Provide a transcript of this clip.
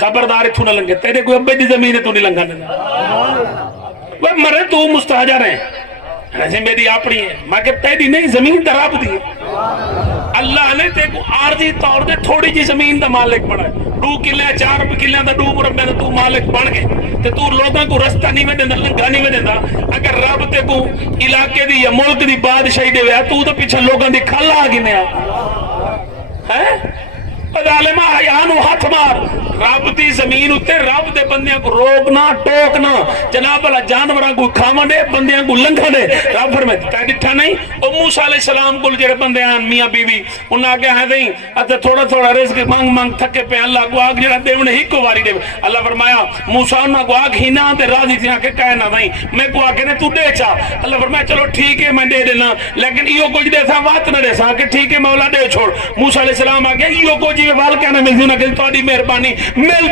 खबरदार इथू ना लंघे, तेरे कोई अब्बे दी जमीन है तू नहीं लंघा देना। वह मरे तू मुस्ताजा रहे, ऐसे मेरी अपनी है, मैं कि तेरी नहीं जमीन दराब दी। अल्लाह ने तेरे को आरजी तौर पे थोड़ी जी जमीन का मालिक बना, 2 किले 4 किले का 2 मुरब्बे तू मालिक बन गए ते तू लोगों को रास्ता नहीं में देंदा, लंघा नहीं में देंदा। अगर रब ते को इलाके दी या मुल्क दी बादशाही देवे, तू तो पीछे लोगों की खल आ गिने है। जालिमा हयानू हथ मार, रब की जमीन उत्ते रब दे बंदियां को रोकना टोकना, जनाब वाला जानवरां को खावन दे, बंदियां को लंघन दे। रब फरमाए तै डिठा नहीं ओ मूसा अलैहिस्सलाम को जेड़े बंदे आन मियां बीवी, उन्हां आगे है नहीं अते थोड़ा थोड़ा रिज़्क मांग मांग थके पे, अल्लाह को आग जेड़ा देवने हिको वारी दे। अल्लाह फरमाया मूसा उन्हां को आग हिना ते राजी थी के कह ना नहीं, मैं को आगे ने तू दे चा। अल्लाह फरमाया चलो ठीक है मैं दे देना, लेकिन इहो कुछ देसा बात ना देसा कि ठीक है मौला दे छोड़। मूसा अलैहिस्सलाम आ गया इहो कुछ वाल कहना मिल जूना कि मेहरबानी मिल